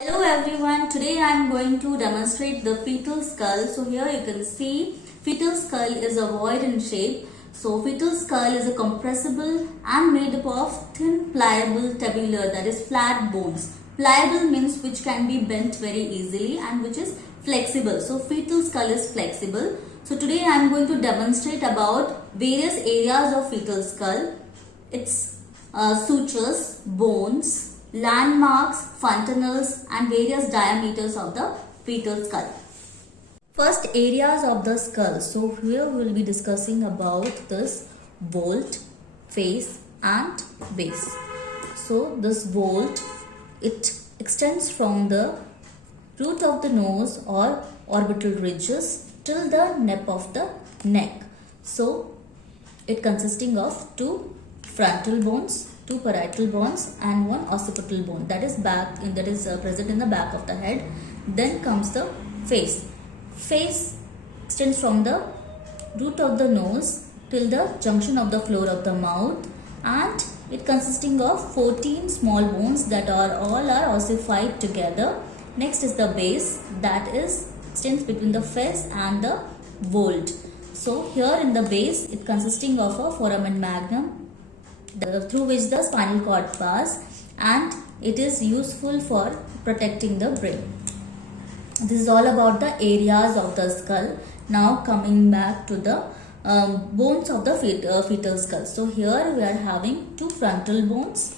Hello everyone, today I am going to demonstrate the fetal skull. So here you can see fetal skull is ovoid in shape. So fetal skull is a compressible and made up of thin pliable tabular, that is flat bones. Pliable means which can be bent very easily and which is flexible. So fetal skull is flexible. So today I am going to demonstrate about various areas of fetal skull. Its sutures, bones, landmarks, fontanelles and various diameters of the fetal skull. First, areas of the skull. So here we will be discussing about this vault, face and base. So this vault, it extends from the root of the nose or orbital ridges till the nape of the neck. So it consisting of two frontal bones, two parietal bones and one occipital bone, that is present in the back of the head. Then comes the face. Face extends from the root of the nose till the junction of the floor of the mouth, and it consisting of 14 small bones that are all ossified together. Next is the base, that is extends between the face and the vault. So here in the base, it consisting of a foramen magnum through which the spinal cord pass, and it is useful for protecting the brain. This is all about the areas of the skull. Now coming back to the bones of the fetal skull. So here we are having two frontal bones.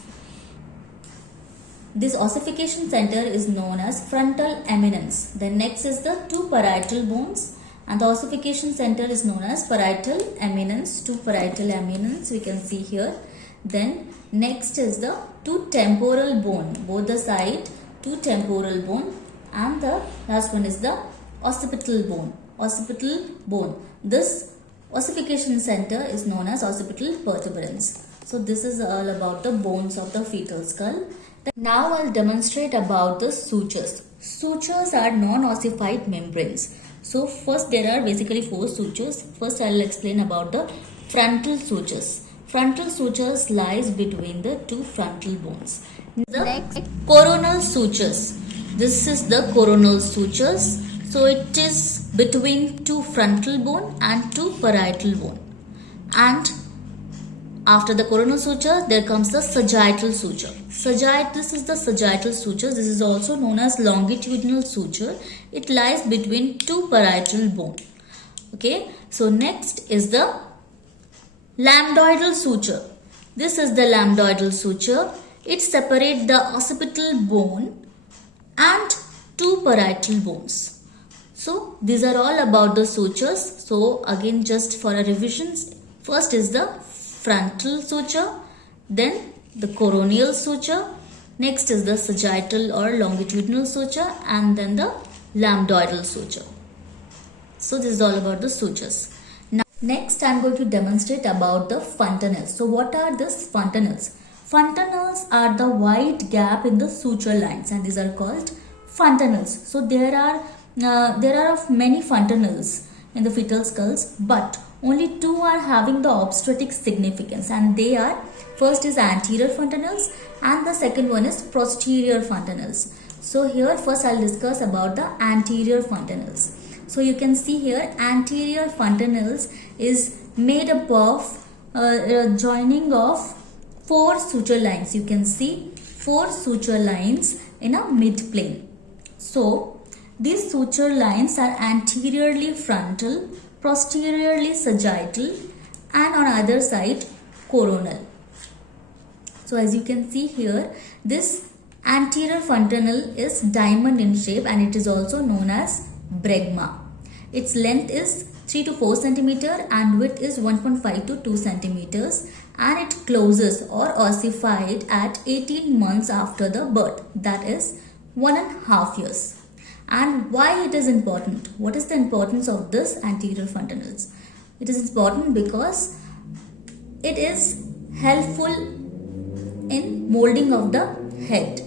This ossification center is known as frontal eminence. Then next is the two parietal bones, and the ossification center is known as parietal eminence. Two parietal eminence we can see here. Then next is the two temporal bone, both the side, two temporal bone, and the last one is the occipital bone. Occipital bone. This ossification center is known as occipital protuberance. So this is all about the bones of the fetal skull. Now I'll demonstrate about the sutures. Sutures are non-ossified membranes. So first there are basically four sutures. First I'll explain about the frontal sutures. Frontal sutures lies between the two frontal bones. The coronal sutures. This is the coronal sutures. So it is between two frontal bone and two parietal bone. And after the coronal suture, there comes the sagittal suture. This is the sagittal suture. This is also known as longitudinal suture. It lies between two parietal bone. Okay. So next is the lambdoidal suture. This is the lambdoidal suture. It separates the occipital bone and two parietal bones. So these are all about the sutures. So again, just for a revision, first is the frontal suture, then the coronal suture, next is the sagittal or longitudinal suture, and then the lambdoidal suture. So this is all about the sutures. Next, I am going to demonstrate about the fontanelles. So what are these fontanelles? Fontanelles are the wide gap in the suture lines, and these are called fontanelles. So there are many fontanelles in the fetal skulls, but only two are having the obstetric significance, and they are, first is anterior fontanelles and the second one is posterior fontanelles. So here first I will discuss about the anterior fontanelles. So you can see here anterior fontanelles is made up of joining of four suture lines. You can see four suture lines in a mid plane. So these suture lines are anteriorly frontal, posteriorly sagittal, and on either side coronal. So as you can see here, this anterior fontanelle is diamond in shape, and it is also known as bregma. Its length is 3 to 4 cm and width is 1.5 to 2 cm, and it closes or ossified at 18 months after the birth, that is 1.5 years. And why it is important? What is the importance of this anterior fontanelles? It is important because it is helpful in molding of the head.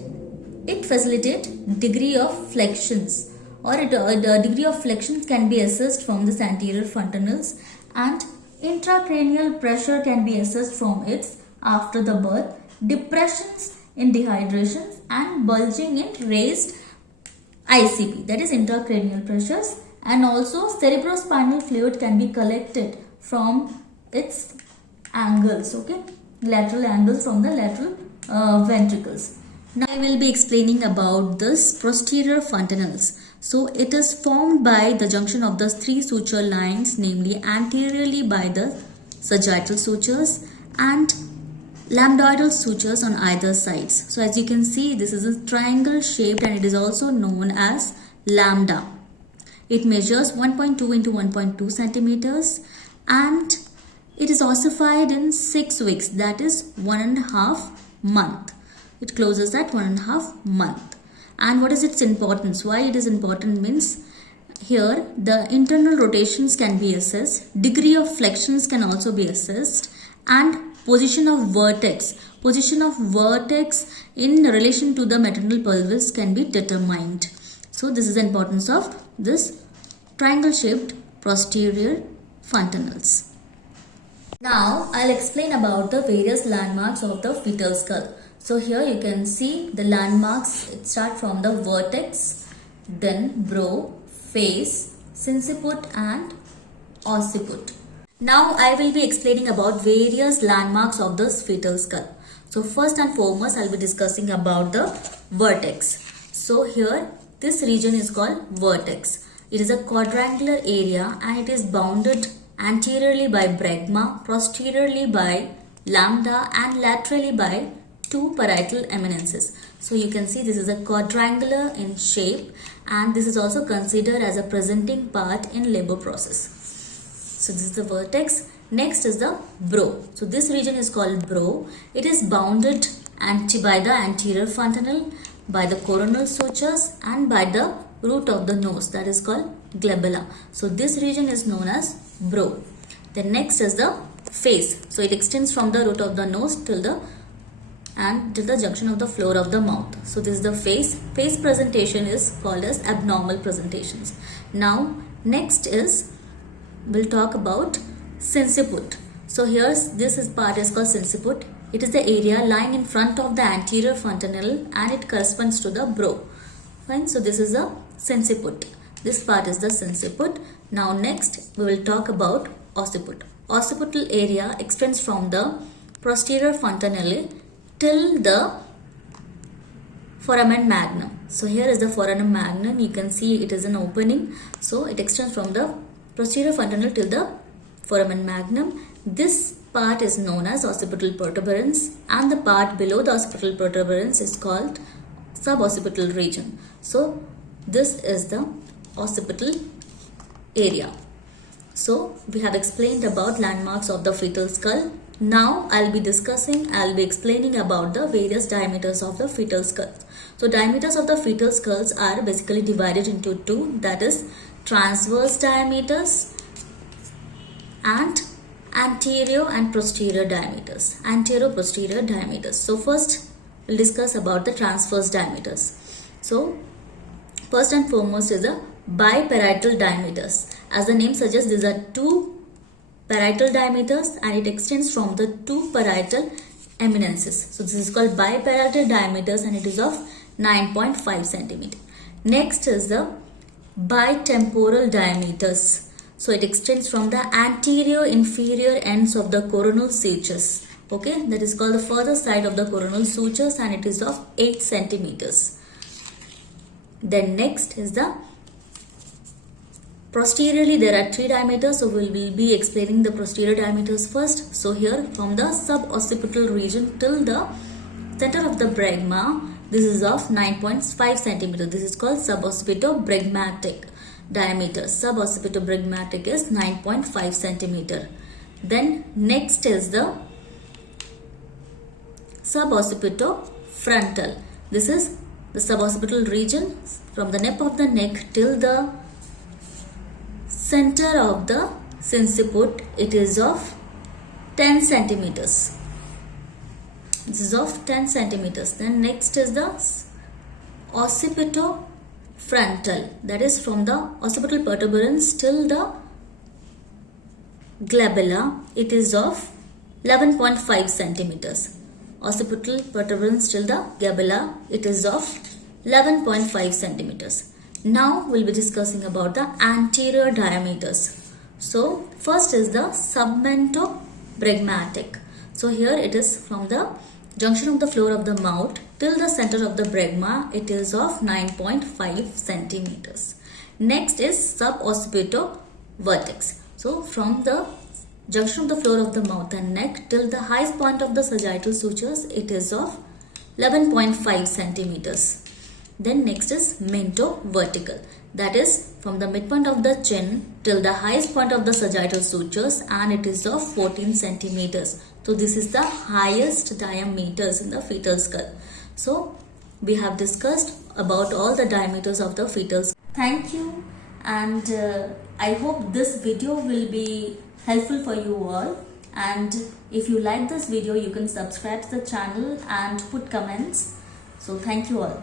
It facilitates degree of flexions, or the degree of flexions can be assessed from this anterior fontanelles, and intracranial pressure can be assessed from its after the birth. Depressions in dehydration and bulging in raised ICP, that is intracranial pressures, and also cerebrospinal fluid can be collected from its angles, okay, lateral angles from the lateral ventricles. Now I will be explaining about this posterior fontanelles. So it is formed by the junction of the three suture lines, namely anteriorly by the sagittal sutures and lambdoidal sutures on either sides. So as you can see, this is a triangle shaped and it is also known as lambda. It measures 1.2 into 1.2 centimeters and it is ossified in 6 weeks, that is 1.5 month. It closes at 1.5 month. And what is its importance? Why it is important means here the internal rotations can be assessed, degree of flexions can also be assessed, and position of vertex in relation to the maternal pelvis can be determined. So this is the importance of this triangle shaped posterior fontanelles. Now I'll explain about the various landmarks of the fetal skull. So here you can see the landmarks. It starts from the vertex, then brow, face, sinciput and occiput. Now I will be explaining about various landmarks of the fetal skull. So first and foremost I will be discussing about the vertex. So here this region is called vertex. It is a quadrangular area and it is bounded anteriorly by bregma, posteriorly by lambda and laterally by two parietal eminences. So you can see this is a quadrangular in shape and this is also considered as a presenting part in labor process. So this is the vertex. Next is the brow. So this region is called brow. It is bounded by the anterior fontanelle, by the coronal sutures and by the root of the nose, that is called glabella. So this region is known as brow. Then next is the face. So it extends from the root of the nose till the junction of the floor of the mouth. So this is the face. Face presentation is called as abnormal presentations. Now next is we'll talk about sinciput. So this part is called sinciput. It is the area lying in front of the anterior fontanelle and it corresponds to the brow. Fine. So this is the sinciput. This part is the sinciput. Now next we will talk about occiput. Occipital area extends from the posterior fontanelle till the foramen magnum. So here is the foramen magnum. You can see it is an opening. So it extends from the posterior fontanelle till the foramen magnum. This part is known as occipital protuberance and the part below the occipital protuberance is called suboccipital region. So this is the occipital area. So we have explained about landmarks of the fetal skull. Now I'll be explaining about the various diameters of the fetal skull. So diameters of the fetal skulls are basically divided into two, that is transverse diameters and anterior and posterior diameters. Anterior-posterior diameters. So first we'll discuss about the transverse diameters. So first and foremost is the biparietal diameters. As the name suggests, these are two parietal diameters and it extends from the two parietal eminences. So this is called biparietal diameters and it is of 9.5 centimeter. Next is the bitemporal diameters. So it extends from the anterior inferior ends of the coronal sutures. Okay, that is called the further side of the coronal sutures and it is of 8 centimeters. Then next is the posteriorly. There are 3 diameters, so we will be explaining the posterior diameters first. So here from the suboccipital region till the center of the bregma, this is of 9.5 centimeter. This is called suboccipitobregmatic diameter. Suboccipitobregmatic is 9.5 centimeter. Then next is the suboccipitofrontal. This is the suboccipital region from the nape of the neck till the center of the sinciput. It is of 10 centimeters. This is of 10 centimeters. Then next is the occipitofrontal. That is from the occipital protuberance till the glabella. It is of 11.5 centimeters. Occipital protuberance till the glabella. It is of 11.5 centimeters. Now we'll be discussing about the anterior diameters. So first is the submentobregmatic. So here it is from the junction of the floor of the mouth till the center of the bregma. It is of 9.5 centimeters. Next is suboccipito-vertex. So from the junction of the floor of the mouth and neck till the highest point of the sagittal sutures, it is of 11.5 centimeters. Then next is mento-vertical. That is from the midpoint of the chin till the highest point of the sagittal sutures, and it is of 14 centimeters. So this is the highest diameters in the fetal skull. So we have discussed about all the diameters of the fetal skull. Thank you, and I hope this video will be helpful for you all. And if you like this video, you can subscribe to the channel and put comments. So thank you all.